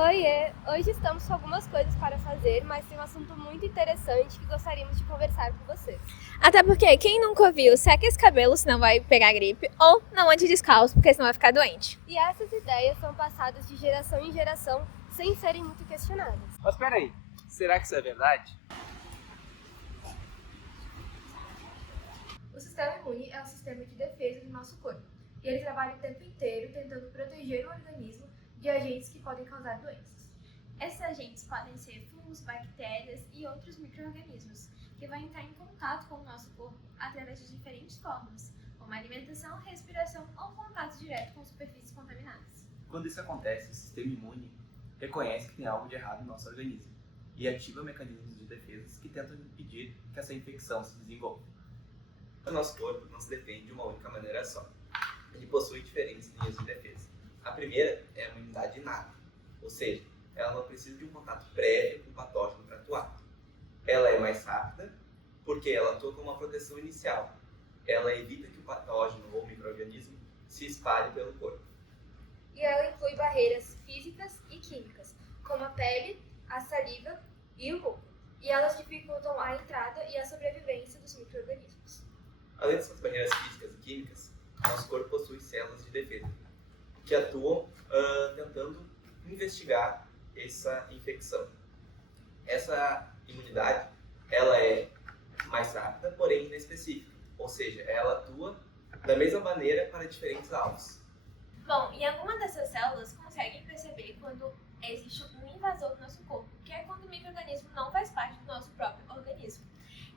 Oiê! Hoje estamos com algumas coisas para fazer, mas tem um assunto muito interessante que gostaríamos de conversar com vocês. Até porque quem nunca ouviu, seca esse cabelo senão vai pegar gripe, ou não ande descalço porque senão vai ficar doente. E essas ideias são passadas de geração em geração sem serem muito questionadas. Mas peraí, será que isso é verdade? O sistema imune é um sistema de defesa do nosso corpo, e ele trabalha o tempo inteiro tentando proteger o organismo de agentes que podem causar doenças. Esses agentes podem ser fungos, bactérias e outros micro-organismos, que vão entrar em contato com o nosso corpo através de diferentes formas, como alimentação, respiração ou contato direto com superfícies contaminadas. Quando isso acontece, o sistema imune reconhece que tem algo de errado no nosso organismo e ativa mecanismos de defesa que tentam impedir que essa infecção se desenvolva. O nosso corpo não se defende de uma única maneira só. Ele possui diferentes linhas de defesa. A primeira é a imunidade inata, ou seja, ela não precisa de um contato prévio com o patógeno para atuar. Ela é mais rápida porque ela atua como uma proteção inicial. Ela evita que o patógeno ou micro-organismo se espalhe pelo corpo. E ela inclui barreiras físicas e químicas, como a pele, a saliva e o muco. E elas dificultam a entrada e a sobrevivência dos micro-organismos. Além dessas barreiras físicas e químicas, nosso corpo possui células de defesa, que atuam tentando investigar essa infecção. Essa imunidade ela é mais rápida, porém inespecífica, ou seja, ela atua da mesma maneira para diferentes alvos. Bom, e algumas dessas células conseguem perceber quando existe um invasor no nosso corpo, que é quando o micro-organismo não faz parte do nosso próprio organismo.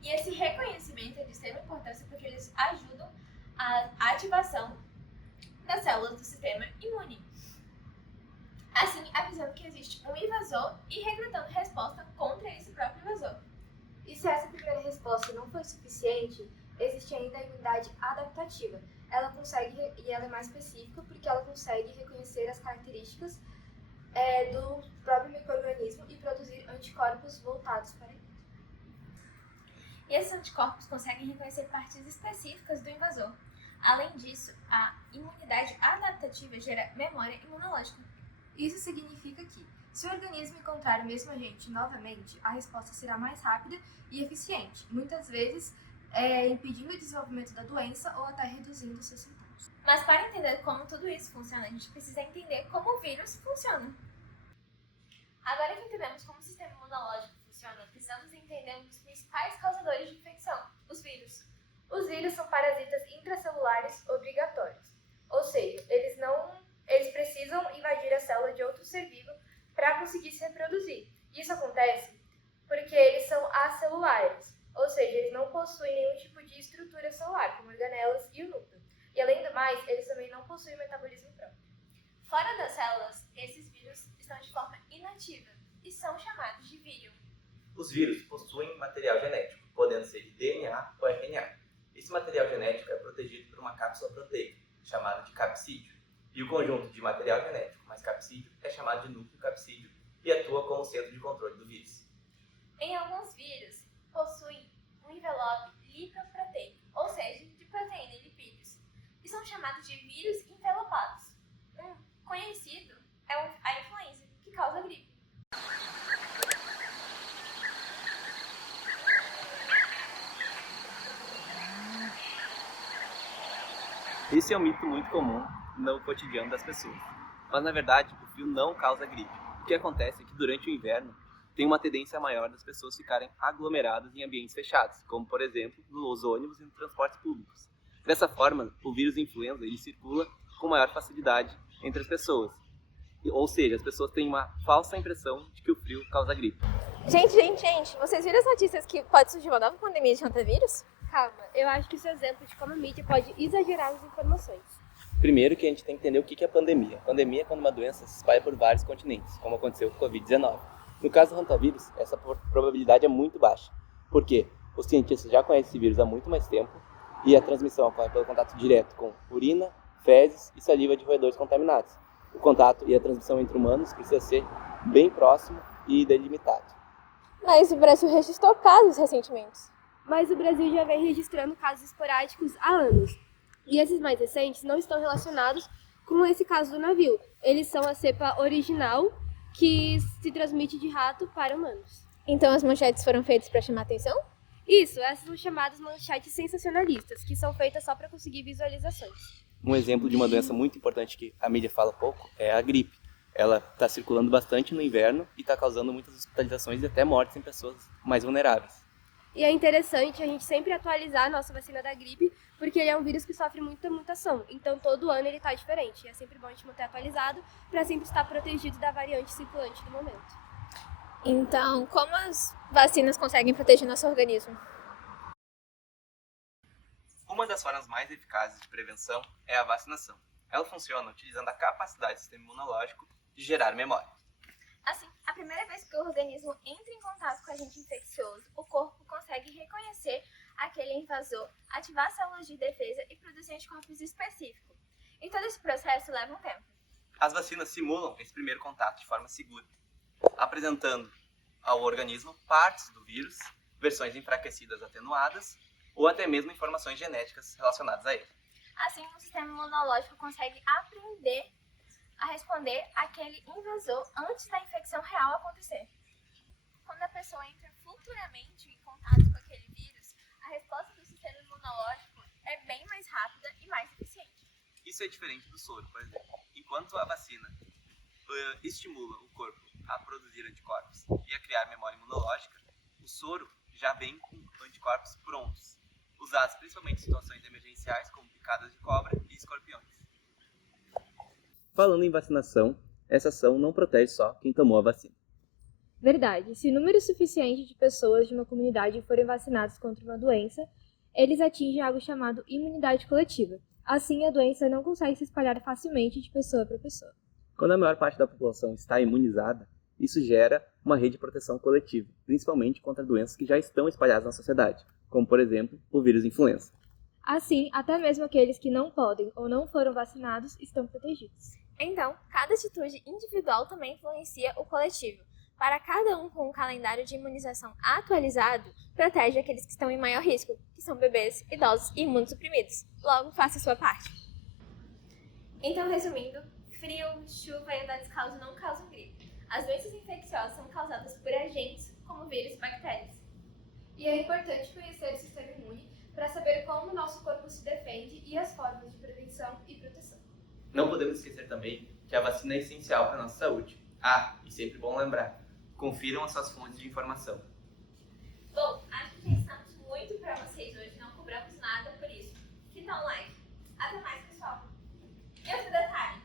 E esse reconhecimento é de extrema importância porque eles ajudam a ativação das células do sistema imune. Assim, avisando que existe um invasor e recrutando resposta contra esse próprio invasor. E se essa primeira resposta não for suficiente, existe ainda a imunidade adaptativa. Ela é mais específica porque ela consegue reconhecer as características do próprio micro-organismo e produzir anticorpos voltados para ele. E esses anticorpos conseguem reconhecer partes específicas do invasor. Além disso, a imunidade adaptativa gera memória imunológica. Isso significa que, se o organismo encontrar o mesmo agente novamente, a resposta será mais rápida e eficiente, muitas vezes impedindo o desenvolvimento da doença ou até reduzindo seus sintomas. Mas para entender como tudo isso funciona, a gente precisa entender como o vírus funciona. Agora que entendemos como o sistema imunológico funciona, precisamos entender um dos principais causadores de infecção, os vírus. Os vírus são parasitas intracelulares obrigatórios, ou seja, eles precisam invadir a célula de outro ser vivo para conseguir se reproduzir. Isso acontece porque eles são acelulares, ou seja, eles não possuem nenhum tipo de estrutura celular, como organelas e o núcleo. E além do mais, eles também não possuem metabolismo próprio. Fora das células, esses vírus estão de forma inativa e são chamados de vírus. Os vírus possuem material genético, podendo ser de DNA ou RNA. Esse material genético é protegido por uma cápsula proteica, chamada de capsídeo. E o conjunto de material genético mais capsídeo é chamado de núcleo capsídeo e atua como centro de controle do vírus. Em alguns vírus, possuem um envelope lipoproteico, ou seja, de proteína e lipídios, e são chamados de vírus envelopados. Um conhecido é a influenza, que causa a gripe. Esse é um mito muito comum no cotidiano das pessoas. Mas na verdade, o frio não causa gripe. O que acontece é que durante o inverno tem uma tendência maior das pessoas ficarem aglomeradas em ambientes fechados, como por exemplo nos ônibus e nos transportes públicos. Dessa forma, o vírus influenza ele circula com maior facilidade entre as pessoas. Ou seja, as pessoas têm uma falsa impressão de que o frio causa gripe. Gente, vocês viram as notícias que pode surgir uma nova pandemia de rotavírus? Calma, eu acho que esse exemplo de como a mídia pode exagerar as informações. Primeiro que a gente tem que entender o que é pandemia. Pandemia é quando uma doença se espalha por vários continentes, como aconteceu com o Covid-19. No caso do rotavírus, essa probabilidade é muito baixa. Por quê? Os cientistas já conhecem esse vírus há muito mais tempo e a transmissão ocorre pelo contato direto com urina, fezes e saliva de roedores contaminados. O contato e a transmissão entre humanos precisa ser bem próximo e delimitado. Mas o Brasil registrou casos recentemente. Mas o Brasil já vem registrando casos esporádicos há anos. E esses mais recentes não estão relacionados com esse caso do navio. Eles são a cepa original que se transmite de rato para humanos. Então as manchetes foram feitas para chamar atenção? Isso, essas são chamadas manchetes sensacionalistas, que são feitas só para conseguir visualizações. Um exemplo de uma doença muito importante que a mídia fala pouco é a gripe. Ela está circulando bastante no inverno e está causando muitas hospitalizações e até mortes em pessoas mais vulneráveis. E é interessante a gente sempre atualizar a nossa vacina da gripe, porque ele é um vírus que sofre muita mutação, então todo ano ele está diferente. E é sempre bom a gente manter atualizado para sempre estar protegido da variante circulante do momento. Então, como as vacinas conseguem proteger nosso organismo? Uma das formas mais eficazes de prevenção é a vacinação. Ela funciona utilizando a capacidade do sistema imunológico de gerar memória. Assim, a primeira vez que o organismo entra em contato com agente infeccioso, o corpo consegue reconhecer aquele invasor, ativar células de defesa e produzir anticorpos específicos. E todo esse processo leva um tempo. As vacinas simulam esse primeiro contato de forma segura, apresentando ao organismo partes do vírus, versões enfraquecidas atenuadas ou até mesmo informações genéticas relacionadas a ele. Assim, o sistema imunológico consegue aprender a responder àquele invasor antes da infecção real acontecer. Quando a pessoa entra futuramente em contato com aquele vírus, a resposta do sistema imunológico é bem mais rápida e mais eficiente. Isso é diferente do soro, por exemplo. Enquanto a vacina estimula o corpo a produzir anticorpos e a criar memória imunológica, o soro já vem com anticorpos prontos, usados principalmente em situações emergenciais como picadas de cobra e escorpiões. Falando em vacinação, essa ação não protege só quem tomou a vacina. Verdade, se número suficiente de pessoas de uma comunidade forem vacinadas contra uma doença, eles atingem algo chamado imunidade coletiva. Assim, a doença não consegue se espalhar facilmente de pessoa para pessoa. Quando a maior parte da população está imunizada, isso gera uma rede de proteção coletiva, principalmente contra doenças que já estão espalhadas na sociedade, como, por exemplo, o vírus influenza. Assim, até mesmo aqueles que não podem ou não foram vacinados estão protegidos. Então, cada atitude individual também influencia o coletivo. Para cada um com um calendário de imunização atualizado, protege aqueles que estão em maior risco, que são bebês, idosos e imunossuprimidos. Logo, faça a sua parte. Então, resumindo, frio, chuva e andar descalço não causam gripe. As doenças infecciosas são causadas por agentes como vírus e bactérias. E é importante conhecer o sistema imune para saber como o nosso corpo se defende e as formas de prevenção e proteção. Não podemos esquecer também que a vacina é essencial para a nossa saúde. E sempre bom lembrar, confiram as suas fontes de informação. Bom, acho que já ensinamos muito para vocês hoje, não cobramos nada por isso. Que tal um like? Até mais, pessoal. E outro detalhe,